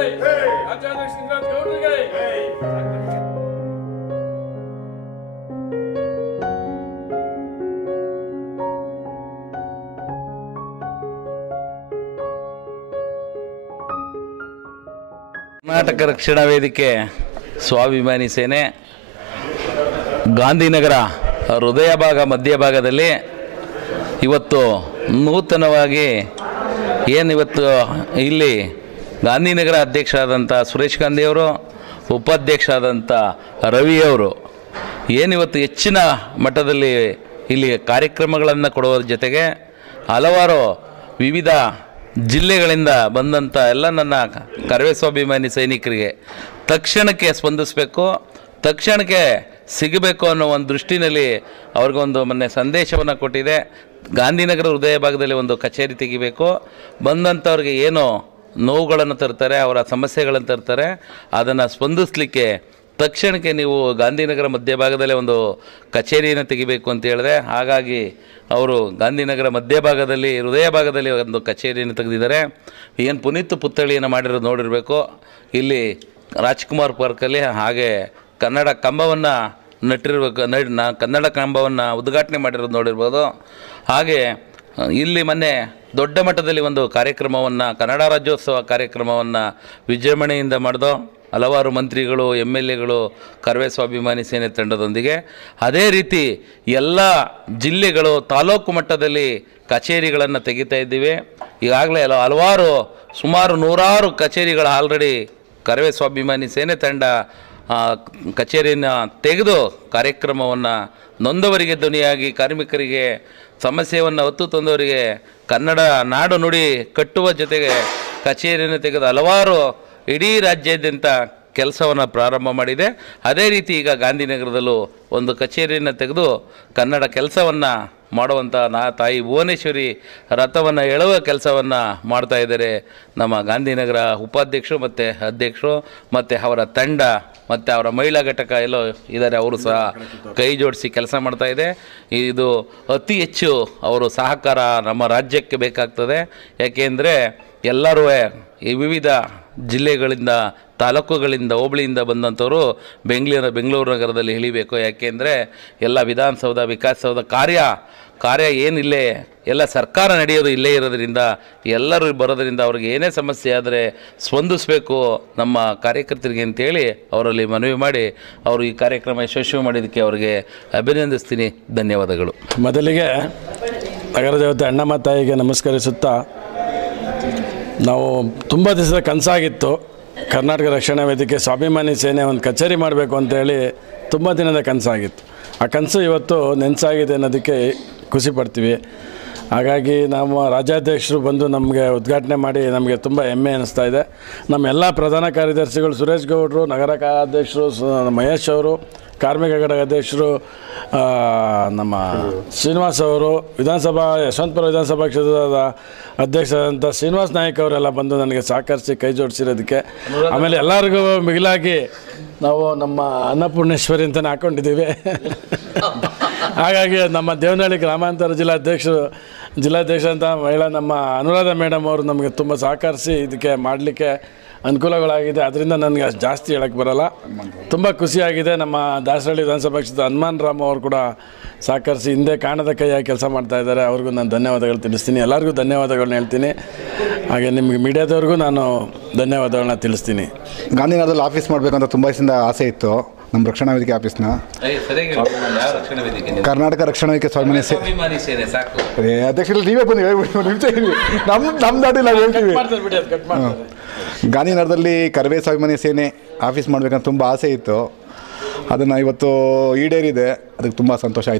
ರಾಜ್ಯಾಧ್ಯಕ್ಷ ಶ್ರೀನಿವಾಸ್ ಗೌಡ್ರಿಗೆ ಕರ್ನಾಟಕ ರಕ್ಷಣಾ ವೇದಿಕೆ ಸ್ವಾಭಿಮಾನಿ ಸೇನೆ ಗಾಂಧಿನಗರ ಹೃದಯ ಭಾಗ ಮಧ್ಯಭಾಗದಲ್ಲಿ ಇವತ್ತು ನೂತನವಾಗಿ ಏನಿವತ್ತು ಇಲ್ಲಿ ಗಾಂಧಿನಗರ ಅಧ್ಯಕ್ಷರಾದಂಥ ಸುರೇಶ್ ಗಾಂಧಿಯವರು, ಉಪಾಧ್ಯಕ್ಷರಾದಂಥ ರವಿಯವರು ಏನಿವತ್ತು ಹೆಚ್ಚಿನ ಮಟ್ಟದಲ್ಲಿ ಇಲ್ಲಿ ಕಾರ್ಯಕ್ರಮಗಳನ್ನು ಕೊಡುವ ಜೊತೆಗೆ ಹಲವಾರು ವಿವಿಧ ಜಿಲ್ಲೆಗಳಿಂದ ಬಂದಂಥ ಎಲ್ಲ ನನ್ನ ಕರವೇ ಸ್ವಾಭಿಮಾನಿ ಸೈನಿಕರಿಗೆ ತಕ್ಷಣಕ್ಕೆ ಸ್ಪಂದಿಸಬೇಕು, ತಕ್ಷಣಕ್ಕೆ ಸಿಗಬೇಕು ಅನ್ನೋ ಒಂದು ದೃಷ್ಟಿನಲ್ಲಿ ಅವ್ರಿಗೊಂದು ಮೊನ್ನೆ ಸಂದೇಶವನ್ನು ಕೊಟ್ಟಿದೆ. ಗಾಂಧಿನಗರ ಹೃದಯ ಭಾಗದಲ್ಲಿ ಒಂದು ಕಚೇರಿ ತೆಗಿಬೇಕು, ಬಂದಂಥವ್ರಿಗೆ ಏನು ನೋವುಗಳನ್ನು ತರ್ತಾರೆ, ಅವರ ಸಮಸ್ಯೆಗಳನ್ನು ತರ್ತಾರೆ, ಅದನ್ನು ಸ್ಪಂದಿಸಲಿಕ್ಕೆ ತಕ್ಷಣಕ್ಕೆ ನೀವು ಗಾಂಧಿನಗರ ಮಧ್ಯಭಾಗದಲ್ಲೇ ಒಂದು ಕಚೇರಿಯನ್ನು ತೆಗಿಬೇಕು ಅಂತ ಹೇಳಿದೆ. ಹಾಗಾಗಿ ಅವರು ಗಾಂಧಿನಗರ ಮಧ್ಯಭಾಗದಲ್ಲಿ ಹೃದಯ ಭಾಗದಲ್ಲಿ ಒಂದು ಕಚೇರಿಯನ್ನು ತೆಗೆದಿದ್ದಾರೆ. ಏನು ಪುನೀತ್ ಪುತ್ಥಳಿಯನ್ನು ಮಾಡಿರೋದು ನೋಡಿರಬೇಕು. ಇಲ್ಲಿ ರಾಜ್ಕುಮಾರ್ ಪಾರ್ಕಲ್ಲಿ ಹಾಗೆ ಕನ್ನಡ ಕಂಬವನ್ನು ನಟ್ಟಿರಬೇಕು, ಕನ್ನಡ ಕಂಬವನ್ನು ಉದ್ಘಾಟನೆ ಮಾಡಿರೋದು ನೋಡಿರ್ಬೋದು. ಹಾಗೆ ಇಲ್ಲಿ ಮೊನ್ನೆ ದೊಡ್ಡ ಮಟ್ಟದಲ್ಲಿ ಒಂದು ಕಾರ್ಯಕ್ರಮವನ್ನು, ಕನ್ನಡ ರಾಜ್ಯೋತ್ಸವ ಕಾರ್ಯಕ್ರಮವನ್ನು ವಿಜೃಂಭಣೆಯಿಂದ ಮಾಡಿದೋ ಹಲವಾರು ಮಂತ್ರಿಗಳು, MLAಗಳು ಕರವೇ ಸ್ವಾಭಿಮಾನಿ ಸೇನೆ ತಂಡದೊಂದಿಗೆ. ಅದೇ ರೀತಿ ಎಲ್ಲ ಜಿಲ್ಲೆಗಳು ತಾಲೂಕು ಮಟ್ಟದಲ್ಲಿ ಕಚೇರಿಗಳನ್ನು ತೆಗಿತಾ ಇದ್ದೀವಿ. ಈಗಾಗಲೇ ಹಲವಾರು ಸುಮಾರು 100 ಕಚೇರಿಗಳು ಆಲ್ರೆಡಿ ಕರವೇ ಸ್ವಾಭಿಮಾನಿ ಸೇನೆ ತಂಡ ಕಚೇರಿಯನ್ನು ತೆಗೆದು ಕಾರ್ಯಕ್ರಮವನ್ನು ನೊಂದವರಿಗೆ ಧ್ವನಿಯಾಗಿ, ಕಾರ್ಮಿಕರಿಗೆ ಸಮಸ್ಯೆಯನ್ನು ಹೊತ್ತು ತಂದವರಿಗೆ ಕನ್ನಡ ನಾಡು ನುಡಿ ಕಟ್ಟುವ ಜೊತೆಗೆ ಕಚೇರಿಯನ್ನು ತೆಗೆದು ಹಲವಾರು ಇಡೀ ರಾಜ್ಯಾದ್ಯಂತ ಕೆಲಸವನ್ನು ಪ್ರಾರಂಭ ಮಾಡಿದೆ. ಅದೇ ರೀತಿ ಈಗ ಗಾಂಧಿನಗರದಲ್ಲೂ ಒಂದು ಕಚೇರಿಯನ್ನು ತೆಗೆದು ಕನ್ನಡ ಕೆಲಸವನ್ನು ಮಾಡುವಂಥ ತಾಯಿ ಭುವನೇಶ್ವರಿ ರಥವನ್ನು ಎಳುವ ಕೆಲಸವನ್ನು ಮಾಡ್ತಾಯಿದ್ದಾರೆ ನಮ್ಮ ಗಾಂಧಿನಗರ ಉಪಾಧ್ಯಕ್ಷರು ಮತ್ತು ಅಧ್ಯಕ್ಷರು ಮತ್ತು ಅವರ ತಂಡ ಮತ್ತು ಅವರ ಮಹಿಳಾ ಘಟಕ ಎಲ್ಲೋ ಇದ್ದಾರೆ, ಅವರು ಸಹ ಕೈ ಜೋಡಿಸಿ ಕೆಲಸ ಮಾಡ್ತಾಯಿದೆ. ಇದು ಅತಿ ಹೆಚ್ಚು ಅವರು ಸಹಕಾರ ನಮ್ಮ ರಾಜ್ಯಕ್ಕೆ ಬೇಕಾಗ್ತದೆ. ಯಾಕೆಂದರೆ ಎಲ್ಲರೂ ಈ ವಿವಿಧ ಜಿಲ್ಲೆಗಳಿಂದ, ತಾಲೂಕುಗಳಿಂದ, ಹೋಬಳಿಯಿಂದ ಬಂದಂಥವರು ಬೆಂಗಳೂರು ನಗರದಲ್ಲಿ ಇಳಿಬೇಕು. ಯಾಕೆಂದರೆ ಎಲ್ಲ ವಿಧಾನಸೌಧ, ವಿಕಾಸಸೌಧ ಕಾರ್ಯ ಏನಿಲ್ಲೇ ಎಲ್ಲ ಸರ್ಕಾರ ನಡೆಯೋದು ಇಲ್ಲೇ ಇರೋದ್ರಿಂದ ಎಲ್ಲರೂ ಬರೋದರಿಂದ ಅವ್ರಿಗೆ ಏನೇ ಸಮಸ್ಯೆ ಆದರೆ ಸ್ಪಂದಿಸಬೇಕು ನಮ್ಮ ಕಾರ್ಯಕರ್ತರಿಗೆ ಅಂತೇಳಿ ಅವರಲ್ಲಿ ಮನವಿ ಮಾಡಿ ಅವರು ಈ ಕಾರ್ಯಕ್ರಮ ಯಶಸ್ವಿ ಮಾಡಿದ್ದಕ್ಕೆ ಅವರಿಗೆ ಅಭಿನಂದಿಸ್ತೀನಿ. ಧನ್ಯವಾದಗಳು. ಮೊದಲಿಗೆ ನಗರ ದೇವತೆ ಅಣ್ಣಮ್ಮ ತಾಯಿಗೆ ನಮಸ್ಕರಿಸುತ್ತಾ, ನಾವು ತುಂಬ ದಿವಸದ ಕನಸಾಗಿತ್ತು ಕರ್ನಾಟಕ ರಕ್ಷಣಾ ವೇದಿಕೆ ಸ್ವಾಭಿಮಾನಿ ಸೇನೆ ಒಂದು ಕಚೇರಿ ಮಾಡಬೇಕು ಅಂತೇಳಿ ತುಂಬ ದಿನದ ಕನಸಾಗಿತ್ತು. ಆ ಕನಸು ಇವತ್ತು ನೆನಸಾಗಿದೆ ಅನ್ನೋದಕ್ಕೆ ಖುಷಿ ಪಡ್ತೀವಿ. ಹಾಗಾಗಿ ನಮ್ಮ ರಾಜ್ಯಾಧ್ಯಕ್ಷರು ಬಂದು ನಮಗೆ ಉದ್ಘಾಟನೆ ಮಾಡಿ ನಮಗೆ ತುಂಬ ಹೆಮ್ಮೆ ಅನ್ನಿಸ್ತಾ ಇದೆ. ನಮ್ಮೆಲ್ಲ ಪ್ರಧಾನ ಕಾರ್ಯದರ್ಶಿಗಳು ಸುರೇಶ್ ಗೌಡರು, ನಗರ ಅಧ್ಯಕ್ಷರು ಮಹೇಶ್ ಅವರು, ಕಾರ್ಮಿಕ ಘಟಕ ಅಧ್ಯಕ್ಷರು ನಮ್ಮ ಶ್ರೀನಿವಾಸ್ ಅವರು, ಯಶವಂತಪುರ ವಿಧಾನಸಭಾ ಕ್ಷೇತ್ರದ ಅಧ್ಯಕ್ಷರಾದಂಥ ಶ್ರೀನಿವಾಸ್ ನಾಯಕ್ ಅವರೆಲ್ಲ ಬಂದು ನನಗೆ ಸಹಕರಿಸಿ ಕೈ ಜೋಡಿಸಿರೋದಕ್ಕೆ, ಆಮೇಲೆ ಎಲ್ಲರಿಗೂ ಮಿಗಿಲಾಗಿ ನಾವು ನಮ್ಮ ಅನ್ನಪೂರ್ಣೇಶ್ವರಿ ಅಂತಲೇ ಹಾಕ್ಕೊಂಡಿದ್ದೀವಿ. ಹಾಗಾಗಿ ನಮ್ಮ ದೇವನಹಳ್ಳಿ ಗ್ರಾಮಾಂತರ ಜಿಲ್ಲಾಧ್ಯಕ್ಷ ಅಂತ ಮಹಿಳಾ ನಮ್ಮ ಅನುರಾಧ ಮೇಡಮ್ ಅವರು ನಮಗೆ ತುಂಬ ಸಹಕರಿಸಿ ಇದಕ್ಕೆ ಮಾಡಲಿಕ್ಕೆ ಅನುಕೂಲಗಳಾಗಿದೆ. ಅದರಿಂದ ನನಗೆ ಅಷ್ಟು ಜಾಸ್ತಿ ಹೇಳೋಕ್ಕೆ ಬರೋಲ್ಲ. ತುಂಬ ಖುಷಿಯಾಗಿದೆ. ನಮ್ಮ ದಾಸರಳ್ಳಿ ವಿಧಾನಸಭಾ ಕ್ಷೇತ್ರದ ಹನುಮಾನ್ ರಾಮ್ ಅವರು ಕೂಡ ಸಹಕರಿಸಿ ಹಿಂದೆ ಕಾಣದ ಕೈಯಾಗಿ ಕೆಲಸ ಮಾಡ್ತಾಯಿದ್ದಾರೆ. ಅವ್ರಿಗೂ ನಾನು ಧನ್ಯವಾದಗಳು ತಿಳಿಸ್ತೀನಿ. ಎಲ್ಲರಿಗೂ ಧನ್ಯವಾದಗಳನ್ನ ಹೇಳ್ತೀನಿ. ಹಾಗೆ ನಿಮಗೆ ಮೀಡಿಯಾದವ್ರಿಗೂ ನಾನು ಧನ್ಯವಾದಗಳನ್ನ ತಿಳಿಸ್ತೀನಿ. ಗಾಂಧಿನಗರದಲ್ಲಿ ಆಫೀಸ್ ಮಾಡಬೇಕಂತ ತುಂಬ ದಿವಸದಿಂದ ಆಸೆ ಇತ್ತು. ನಮ್ಮ ರಕ್ಷಣಾ ವೇದಿಕೆ ಆಫೀಸ್ನ ಕರ್ನಾಟಕ ರಕ್ಷಣಾ ವೇದಿಕೆ ಸ್ವಾಭಿಮಾನಿ ಸೇನೆ ಅಧ್ಯಕ್ಷರು ನೀವೇ ಬಂದು ಹೇಳ್ಬಿಟ್ಟು ನಮ್ಮ ದಾಟಿ ನಾವು ಹೇಳ್ತೀವಿ. ಗಾಂಧಿನಗರದಲ್ಲಿ ಕರವೇ ಸ್ವಾಭಿಮಾನಿ ಸೇನೆ ಆಫೀಸ್ ಮಾಡಬೇಕಂತ ತುಂಬ ಆಸೆ ಇತ್ತು. ಅದನ್ನು ಇವತ್ತು ಈಡೇರಿದೆ. ಅದಕ್ಕೆ ತುಂಬ ಸಂತೋಷ ಆಯಿತು.